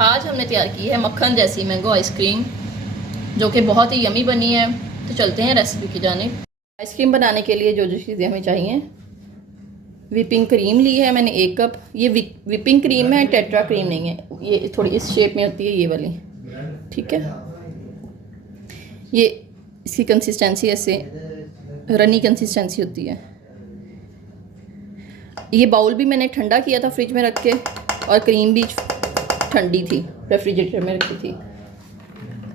आज हमने तैयार की है मक्खन जैसी मैंगो आइसक्रीम, जो कि बहुत ही यमी बनी है। तो चलते हैं रेसिपी की जानिब। आइसक्रीम बनाने के लिए जो जो चीज़ें हमें चाहिए, विपिंग क्रीम ली है मैंने 1 कप। ये विपिंग क्रीम है, टेट्रा क्रीम नहीं है। ये थोड़ी इस शेप में होती है, ये वाली, ठीक है। ये इसकी कंसिस्टेंसी ऐसे रनी कंसिस्टेंसी होती है। ये बाउल भी मैंने ठंडा किया था फ्रिज में रख के, और क्रीम भी ठंडी थी, रेफ्रिजरेटर में रखी थी।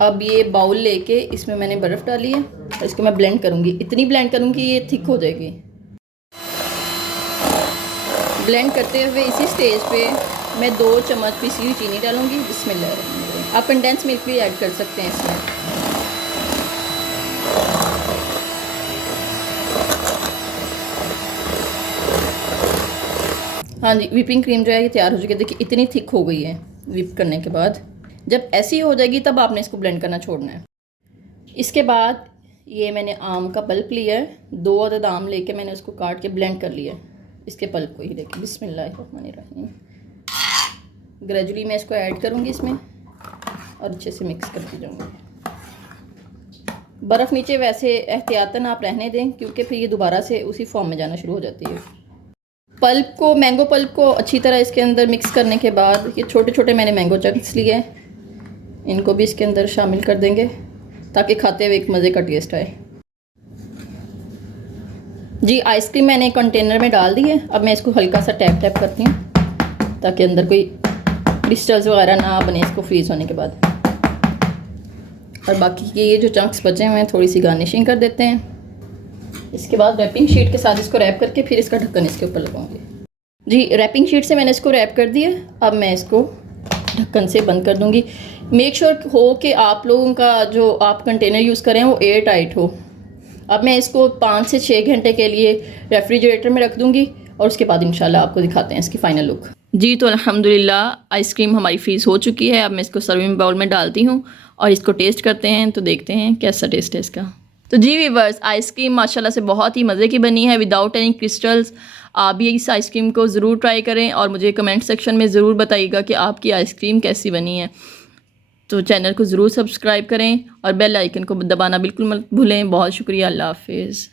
अब ये बाउल लेके इसमें मैंने बर्फ़ डाली है और इसको मैं ब्लेंड करूँगी। इतनी ब्लेंड करूँगी ये थिक हो जाएगी। ब्लेंड करते हुए इसी स्टेज पे मैं 2 चम्मच पिसी हुई चीनी डालूँगी। बिस्मिल्लाह। आप कंडेंस मिल्क भी ऐड कर सकते हैं इसमें। हाँ जी, विपिंग क्रीम जो है ये तैयार हो चुकी है। देखिए इतनी थिक हो गई है विप करने के बाद। जब ऐसी हो जाएगी तब आपने इसको ब्लेंड करना छोड़ना है। इसके बाद ये मैंने आम का पल्प लिया है, 2 अदद आम लेके मैंने उसको काट के ब्लेंड कर लिया है। इसके पल्प को ही देखिए, बिस्मिल्लाहिर्रहमानिर्रहीम। ग्रेजुअली मैं इसको ऐड करूँगी इसमें और अच्छे से मिक्स करती जाऊँगी। बर्फ़ नीचे वैसे एहतियातन आप रहने दें, क्योंकि फिर ये दोबारा से उसी फॉर्म में जाना शुरू हो जाती है। पल्प को, मैंगो पल्प को अच्छी तरह इसके अंदर मिक्स करने के बाद ये छोटे छोटे मैंने मैंगो चंक्स लिए हैं, इनको भी इसके अंदर शामिल कर देंगे ताकि खाते हुए एक मज़े का टेस्ट आए। जी, आइसक्रीम मैंने कंटेनर में डाल दी है। अब मैं इसको हल्का सा टैप टैप करती हूँ ताकि अंदर कोई क्रिस्टल्स वगैरह ना बने इसको फ्रीज़ होने के बाद। और बाकी के ये जो चंक्स बचे हुए हैं थोड़ी सी गार्निशिंग कर देते हैं। इसके बाद रैपिंग शीट के साथ इसको रैप करके फिर इसका ढक्कन इसके ऊपर लगाऊंगी। जी, रैपिंग शीट से मैंने इसको रैप कर दिया। अब मैं इसको ढक्कन से बंद कर दूंगी। मेक श्योर हो कि आप लोगों का जो आप कंटेनर यूज़ करें वो एयर टाइट हो। अब मैं इसको 5 से 6 घंटे के लिए रेफ्रिजरेटर में रख दूंगी और उसके बाद इंशाल्लाह आपको दिखाते हैं इसकी फ़ाइनल लुक। जी, तो अल्हम्दुलिल्लाह आइसक्रीम हमारी फ्रीज़ हो चुकी है। अब मैं इसको सर्विंग बाउल में डालती हूँ और इसको टेस्ट करते हैं, तो देखते हैं कैसा टेस्ट है इसका। तो जी व्यूअर्स, आइसक्रीम माशाल्लाह से बहुत ही मज़े की बनी है विदाउट एनी क्रिस्टल्स। आप भी इस आइसक्रीम को ज़रूर ट्राई करें और मुझे कमेंट सेक्शन में ज़रूर बताइएगा कि आपकी आइसक्रीम कैसी बनी है। तो चैनल को ज़रूर सब्सक्राइब करें और बेल आइकन को दबाना बिल्कुल मत भूलें। बहुत शुक्रिया, अल्लाह हाफिज़।